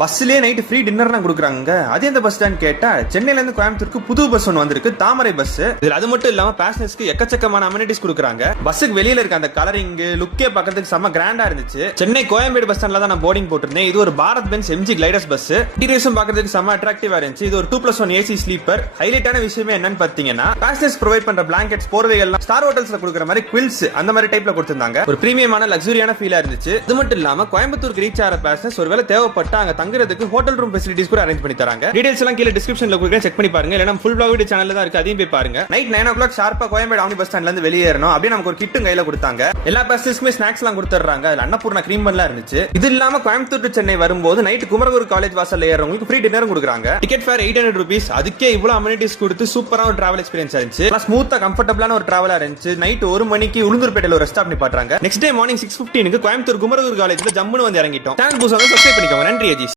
பஸ்லயே night free டின்னர்லாம் கொடுக்குறாங்க. அது எந்த பஸ் ஸ்டாண்ட் கேட்டா சென்னையில இருந்து கோயம்புத்தூருக்கு புது பஸ் ஒன்று வந்திருக்கு, தாமரை பஸ். இதுல அது மட்டும் இல்லாம பேசஞ்சர்ஸ்க்கு எக்கச்சக்கமான அமெனிட்டிஸ் கொடுக்குறாங்க. பஸ்ஸுக்கு வெளியில இருக்க அந்த கலரிங் லுக்கே பார்க்கிறதுக்கு செம்ம கிராண்டா இருந்துச்சு. சென்னை கோயம்பேடு பஸ் ஸ்டாண்ட்ல தான் நான் போர்டிங் போட்டிருந்தேன். இது ஒரு Bharat Benz MG gliders bus. இன்டீரியர்ஸும் பார்க்கிறதுக்கு செம்ம அட்ராக்டிவா இருந்துச்சு. இது ஒரு 2+1 ஏசி ஸ்லீப்பர். ஹைலைட்டான விஷயமே என்னன்னு பாத்தீங்கன்னா பேசஞ்சர்ஸ் ப்ரொவைட் பண்ற பிளாங்கெட்ஸ், போர்வைகள் ஸ்டார் ஹோட்டல்ஸ்ல கொடுக்குற மாதிரி குவில்ஸ் அந்த மாதிரி டைப்ல கொடுத்திருந்தாங்க. ஒரு பிரீமியமான லக்ஸூரியான ஃபீலா இருந்துச்சு. இது மட்டும் இல்லாம கோயம்புத்தூருக்கு ரீச் ஆகிற பேசஞ்சர்ஸ் ஒருவேளை தேவைப்பட்டா அங்க தங்குறதுக்கு ஹோட்டல் ரூம் ஃபெசிலிட்டிஸ் கூட அரேஞ்ச் பண்ணி தராங்க. டீடைல்ஸ் எல்லாம் கீழ டிஸ்கிரிப்ஷன்ல கொடுக்கிறேன், செக் பண்ணி பாருங்க. இல்லனா ஃபுல் vlog வீடியோ சேனல்ல தான் இருக்கு, அதையும் போய் பாருங்க. நைட் 9 o'clock ஷார்ப்பா கோயம்பேடு ஆம்னி பஸ் ஸ்டாண்ட்ல இருந்து வெளியேறணும். அப்படியே நமக்கு ஒரு கிட்டும் கையில கொடுத்தாங்க. எல்லா பஸ்ஸஸ்க்குமே ஸ்நாக்ஸ் எல்லாம் கொடுத்துறாங்க. அதுல அன்னபூர்ணா கிரீம் பண்ணலாம் இருந்துச்சு. இது இல்லாம கோயம்புத்தூர் டு சென்னை வரும்போது நைட் குமரகுரு காலேஜ் வாசல்ல ஏறவங்களுக்கு ஃப்ரீ டின்னரும் கொடுக்குறாங்க. Ticket fair 800 rupees. அதுக்கே இவ்வளவு அமெனிட்டிஸ் கொடுத்து சூப்பரா ஒரு டிராவல் எக்ஸ்பீரியன்ஸ் இருந்துச்சு. ஸ்மூத்தா கம்ஃபர்டபிளான ஒரு டிராவலா இருந்துச்சு. நைட் 1 மணிக்கு உளுந்தூர்பேட்டையில ஒரு stop நிப்பாட்டுறாங்க. Next day morning 6:15 Coimbatore Kumaraguru காலேஜ்ல ஜம்முன்னு வந்து இறங்கிட்டோம். சேனல் புதுசா சப்ஸ்கிரைப் பண்ணிக்கோங்க. நன்றி அஜி.